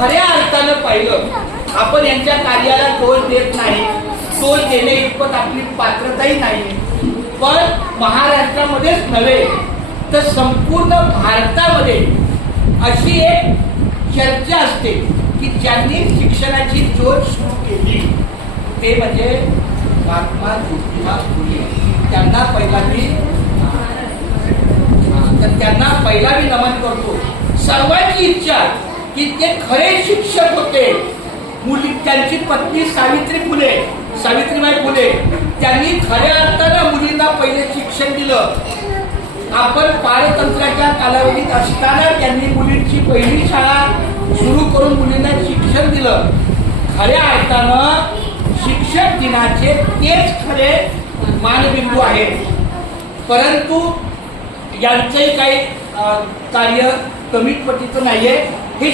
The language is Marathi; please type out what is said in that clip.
खऱ्या अर्थानं पाहिलं आपण यांच्या कार्याला दोष देत नाही, दोष देणे इतपत आपली पात्रताही नाही, पण महाराष्ट्रामध्येच नव्हे तर संपूर्ण भारतामध्ये अशी एक चर्चा असते की ज्यांनी शिक्षणाची ज्योत सुरू केली ते म्हणजे महात्मा ज्योतिबा फुले. त्यांना पहिला मी नमन करतो. सर्वांची इच्छा की ते खरे शिक्षक होते. त्यांची पत्नी सावित्रीबाई फुले त्यांनी खऱ्या अर्थानं मुलींना पहिले शिक्षण दिलं. आपण पारतंत्र्याच्या कालावधीत असताना त्यांनी मुलींची पहिली शाळा सुरू करून मुलींना शिक्षण दिलं. खऱ्या अर्थानं शिक्षक दिनाचे तेच खरे मानबिंदू आहेत. परंतु यांचंही काही कार्य कमी पटीचं नाहीये. हे